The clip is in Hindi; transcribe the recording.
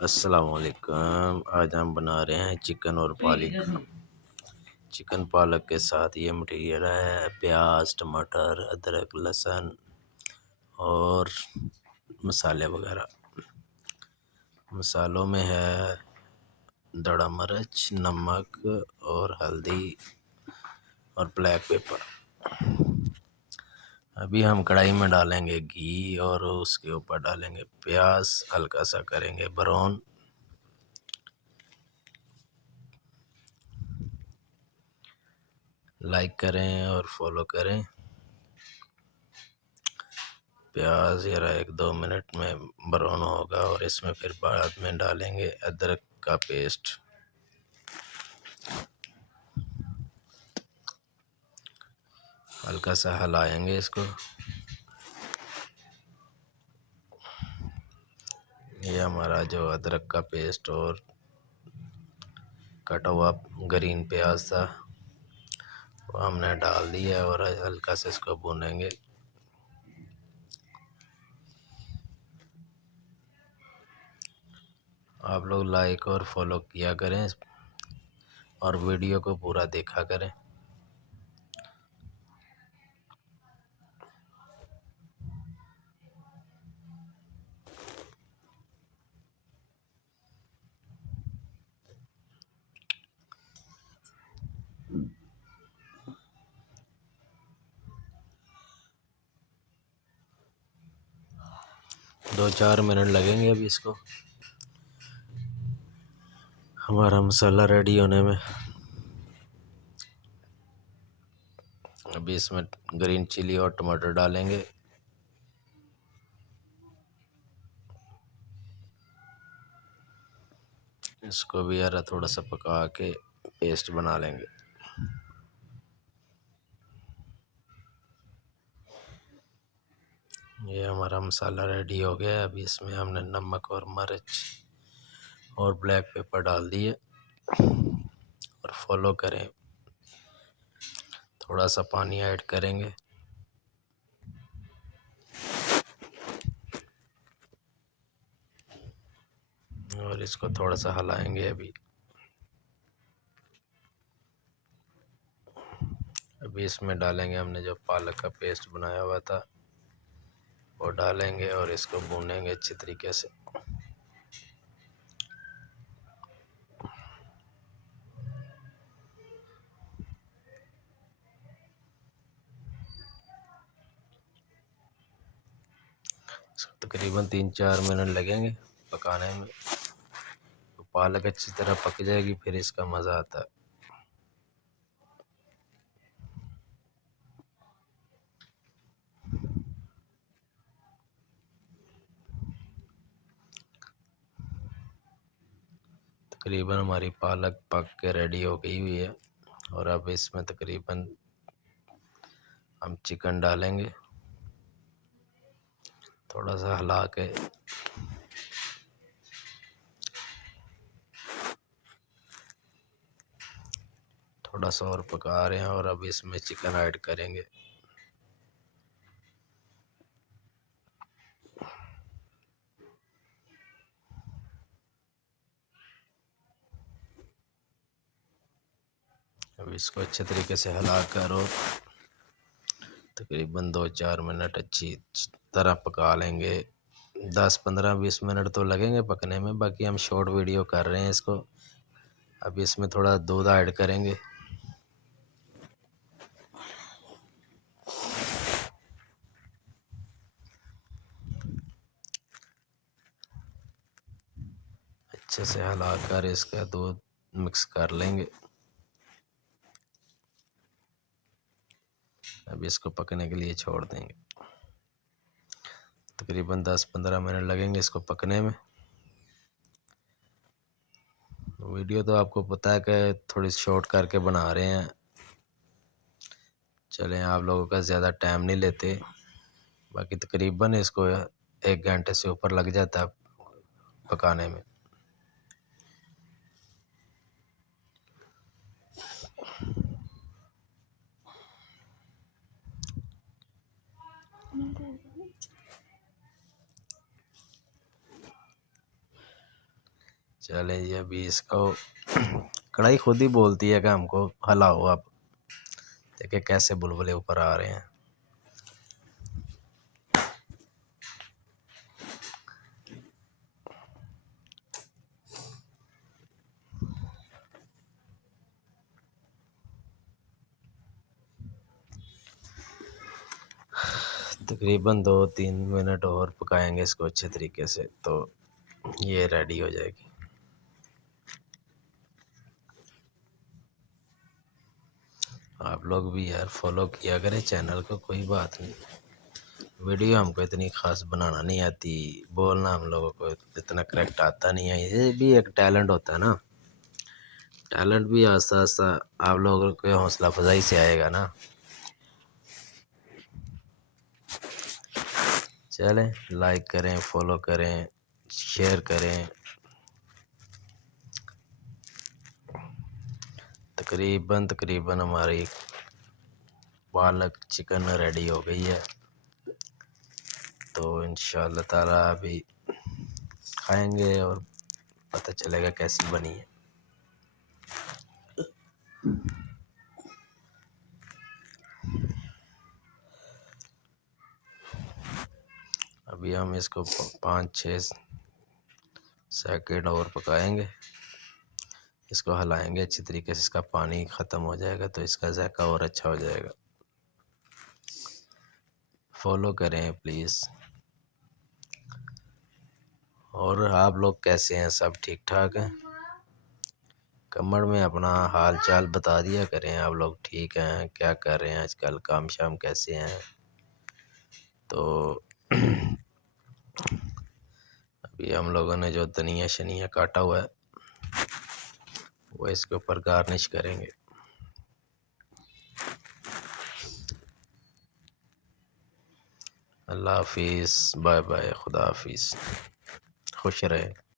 अस्सलाम वालेकुम। आज हम बना रहे हैं चिकन और पालक। चिकन पालक के साथ ये मटेरियल है प्याज, टमाटर, अदरक, लहसुन और मसाले वगैरह। मसालों में है दड़ा मिर्च, नमक और हल्दी और ब्लैक पेपर। अभी हम कढ़ाई में डालेंगे घी और उसके ऊपर डालेंगे प्याज, हल्का सा करेंगे ब्राउन। लाइक करें और फॉलो करें। प्याज जरा 1-2 मिनट में ब्राउन होगा और इसमें फिर बाद में डालेंगे अदरक का पेस्ट। हल्का सा हिलाएंगे इसको। ये हमारा जो अदरक का पेस्ट और कटा हुआ ग्रीन प्याज था वो हमने डाल दिया और हल्का से इसको भूनेंगे। आप लोग लाइक और फॉलो किया करें और वीडियो को पूरा देखा करें। दो चार मिनट लगेंगे अभी इसको हमारा मसाला रेडी होने में। अभी इसमें ग्रीन चिली और टमाटर डालेंगे। इसको भी यार थोड़ा सा पका के पेस्ट बना लेंगे। ये हमारा मसाला रेडी हो गया है। अभी इसमें हमने नमक और मिर्च और ब्लैक पेपर डाल दिए और फॉलो करें। थोड़ा सा पानी ऐड करेंगे और इसको थोड़ा सा हिलाएंगे। अभी इसमें डालेंगे हमने जो पालक का पेस्ट बनाया हुआ था वो डालेंगे और इसको भूनेंगे अच्छी तरीके से। इसको तकरीबन 3-4 मिनट लगेंगे पकाने में। तो पालक अच्छी तरह पक जाएगी फिर इसका मज़ा आता है। तकरीबन हमारी पालक पक के रेडी हो गई हुई है और अब इसमें तकरीबन हम चिकन डालेंगे। थोड़ा सा हिला के थोड़ा सा और पका रहे हैं और अब इसमें चिकन ऐड करेंगे। अब इसको अच्छे तरीके से हिलाकर और तकरीबन 2-4 मिनट अच्छी तरह पका लेंगे। 10-15-20 मिनट तो लगेंगे पकने में। बाकी हम शॉर्ट वीडियो कर रहे हैं इसको। अब इसमें थोड़ा दूध ऐड करेंगे। अच्छे से हिलाकर इसका दूध मिक्स कर लेंगे। अब इसको पकने के लिए छोड़ देंगे। तकरीबन 10-15 मिनट लगेंगे इसको पकने में। वीडियो तो आपको पता है कि थोड़ी शॉर्ट करके बना रहे हैं। चलें आप लोगों का ज़्यादा टाइम नहीं लेते। बाकी तकरीबन इसको 1 घंटे से ऊपर लग जाता है पकाने में। चले जी, अभी इसको कढ़ाई खुद ही बोलती है कि हमको हलाओ। अब देखिए कैसे बुलबुले ऊपर आ रहे हैं। तकरीबन 2-3 मिनट और पकाएंगे इसको अच्छे तरीके से, तो ये रेडी हो जाएगी। आप लोग भी यार फॉलो किया करें चैनल को, कोई बात नहीं। वीडियो हमको इतनी खास बनाना नहीं आती, बोलना हम लोगों को इतना करेक्ट आता नहीं है। ये भी एक टैलेंट होता है ना, टैलेंट भी आस्ता आस्ता आप लोगों के हौसला अफजाई से आएगा ना। चलें, लाइक करें, फॉलो करें, शेयर करें। तकरीबन हमारी पालक चिकन रेडी हो गई है, तो इंशाअल्लाह ताला अभी खाएंगे और पता चलेगा कैसी बनी है। अभी हम इसको 5-6 सेकंड और पकाएंगे। इसको हिलाएंगे अच्छी तरीके से, इसका पानी ख़त्म हो जाएगा तो इसका जायका और अच्छा हो जाएगा। फॉलो करें प्लीज़। और आप लोग कैसे हैं? सब ठीक ठाक हैं? कमेंट में अपना हाल चाल बता दिया करें। आप लोग ठीक हैं? क्या कर रहे हैं आजकल? काम शाम कैसे हैं? तो अभी हम लोगों ने जो धनिया शनिया काटा हुआ है वो इसके ऊपर गार्निश करेंगे। अल्लाह हाफिज़, बाय बाय, खुदा हाफिज़, खुश रहे।